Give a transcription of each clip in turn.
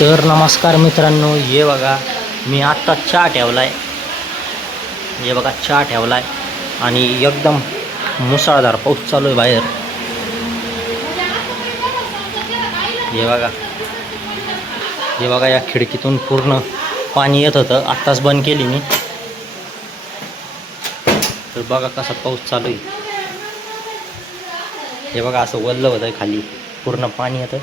तर नमस्कार मित्रांनो, हे बघा मी आत्ता चहा ठेवलाय. हे बघा चहा ठेवलाय आणि एकदम मुसळधार पाऊस चालू आहे बाहेर. हे बघा या खिडकीतून पूर्ण पाणी येत होतं, आत्ताच बंद केली मी. तर बघा कसा पाऊस चालू आहे. हे बघा असं वल्ल होतं खाली, पूर्ण पाणी येतं.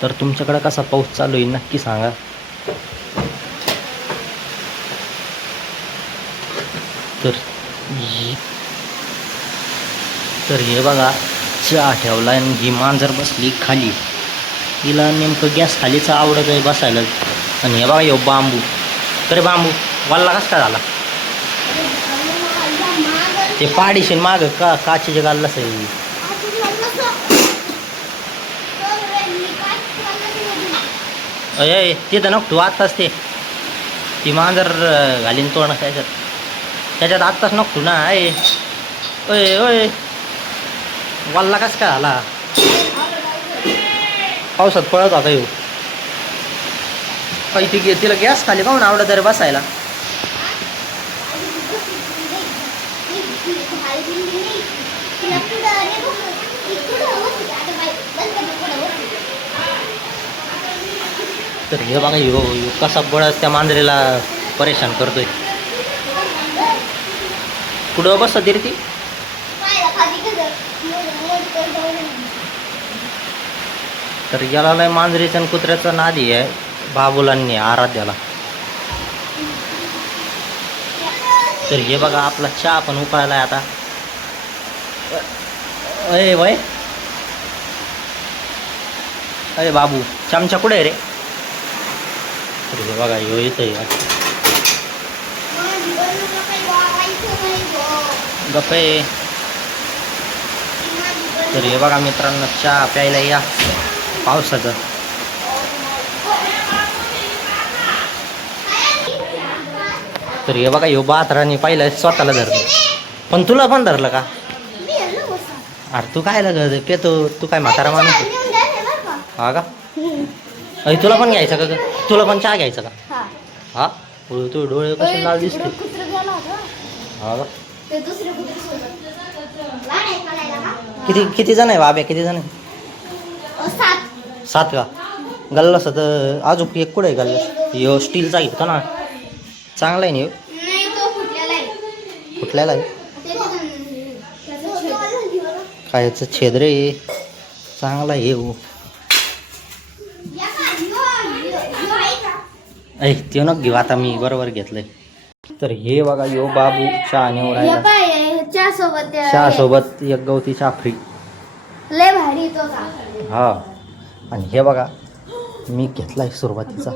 तर तुमच्याकडे कसा पाऊस चालू आहे नक्की सांगा. तर हे बघा चहा ठेवला आणि ही मांजर बसली खाली. तिला नेमकं गॅस खालीच आवडत आहे बसायला. आणि हे बघा यो बांबू, तर बांबू वाल्ला कस काय झाला ते पाडीशीन माग का काचेचे गाल्लाच आहे. अय तिथं नको तू आत्ताच ती मांजर घालीन तोंड त्याच्यात आत्ताच नको ना. अय अय वाल्ला कस काय झाला, पावसात पळत होता येऊ काही. ती तिला गॅस खाली काहून आवडत रे बसायला. तर हे बघा यो कसा बळच त्या मांजरीला परेशान करतोय. कुठं बसत रे ती. तर याला लय मांजरीचं आणि कुत्र्याचं नादी आहे बाबुलांनी आराध्याला. तर हे बघा आपला चहा पण उकळायला आता. अय वय अरे बाबू चमचा कुठे रे. तर हे बघा यो येतोय गप्पे. तर हे बघा मित्रांनो चहा प्यायला या पावसाचं. तर हे बघा यो बातराने पाहिलं स्वतःला धरलं. पण तुला पण धरलं का. अरे तू काय लागत पेतो, तू काय म्हातारा माणूस. हा का. अरे तुला पण घ्यायचं का, तुला पण चहा घ्यायचा का. हा तू डोळे कसे लाल दिसते. हा का. किती जण आहे बाब्या, किती जण आहे. 7 का. गल्लास तर अजून एक कुठे आहे गल्लास. यो स्टीलचा घेतो ना, चांगला आहे ना. फुटलेला आहे कायचं छेद रे, चांगला आहे हो. ऐ ते नको घेऊ आता, मी बरोबर घेतलंय. तर हे बघा यो बाबू चहा निवडायला. चहा सोबत एक गवती चहा फ्री. लय भारी तो. हा आणि हे बघा मी घेतलाय सुरुवातीचा.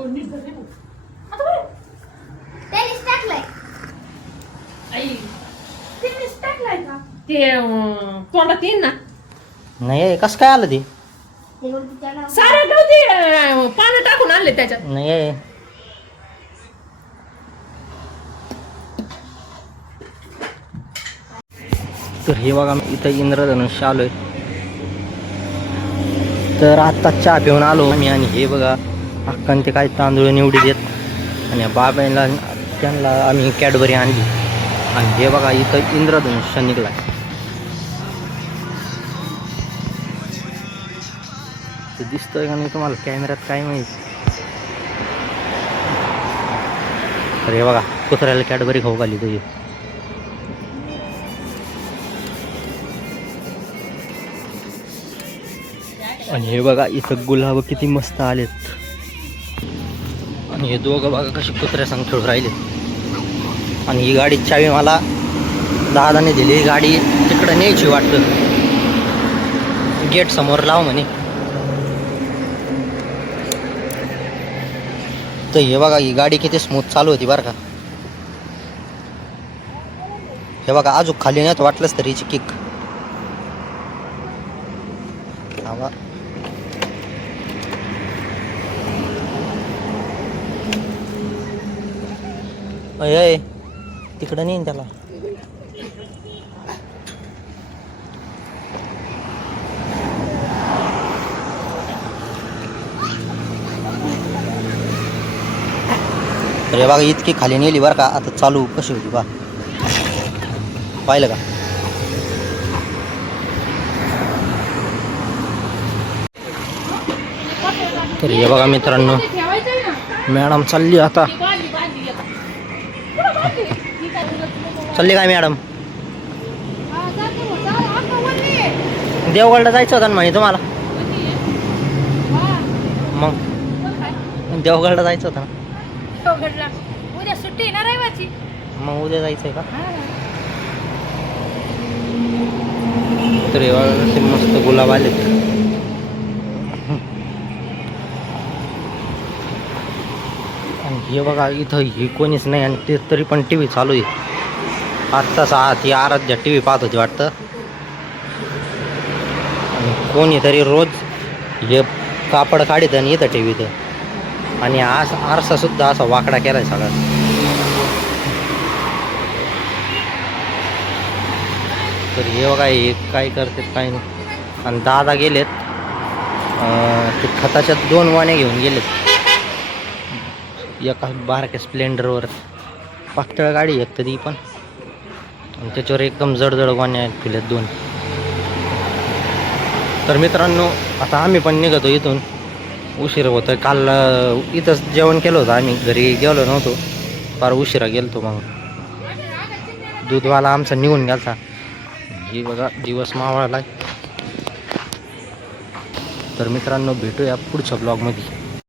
तोंडात येईन ना. नाही कसं काय आलं ते. सारे गवती पानं टाकून आणले त्याच्यात. नाही तर हे बघा इथं इंद्रधनुष्य आलोय. तर आत्ता चहा पिऊन आलो मी. आणि हे बघा अक्कान ते काय तांदूळ निवडी देत आणि बाबांना त्यांना आम्ही कॅडबरी आणली. आणि हे बघा इथं इंद्रधनुष्य निघलाय. ते दिसतंय का नाही तुम्हाला कॅमेऱ्यात काय माहिती. तर हे बघा कुत्र्याला कॅडबरी खाऊ घाली तुझी. आणि हे बघा इथं गुलाब किती मस्त आलेत. आणि हे दोघं बघा कशी कुत्र्यासंग खेळून राहिले. आणि ही गाडी चावी मला दादाने दिली. ही गाडी तिकडं न्यायची वाटतं, गेट समोर लाव म्हणे. तर हे बघा ही गाडी किती स्मूथ चालू होती बरं का. हे बघा अजून खाली नाही वाटलंच तर हिची किक. अय तिकडं नाही त्याला. तर हे बघा इतकी खाली नेली बरं का. आता चालू कशी होती बा, पाहिलं का. तर हे बघा मित्रांनो, ठेवायचंय ना. मॅडम चालली आता. ती बादली येतात. कुठं बादली? ती काय बोलत चालली काय मॅडम? हा, जाते हो. जा, आता वरती ये. देवगडला जायचं होतं ना म्हणे तुम्हाला. वरती ये. हा, मग कोण काय? देवगडला जायचं होतं ना. देवगडला. उद्या सुट्टी आहे ना रविवारची. मग उद्या जायचं आहे का. हा. तर हे बघा असे मस्त गुलाब आले. आणि हे बघा इथं हे कोणीच नाही आणि ते तरी पण टी व्ही चालू आहे. आत्ताच ती आराध्या टी व्ही पाहत होती वाटतं. आणि कोणीतरी रोज हे कापड काढित आणि येतं टी व्हीत. आणि आरसा सुद्धा असा वाकडा केलाय सगळा. तर हे बघा हे काय करतात काय नाही. आणि दादा गेलेत ते खताच्या 2 वाण्या घेऊन गेलेत. एका बारक्या स्प्लेंडरवर, पातळ गाडी एक तर ती पण, आणि त्याच्यावर एकदम जडजड वाण्या ठेवल्यात 2. तर मित्रांनो आता आम्ही पण निघतो इथून. उशीर होतं. काल इथंच जेवण केलं होतं आम्ही, घरी गेलो नव्हतो, फार उशिरा गेलतो. मग दूधवाला आमचा निघून गेलता. हे बघा दिवस मावळाला. तर मित्रांनो भेटूया पुढच्या ब्लॉगमध्ये.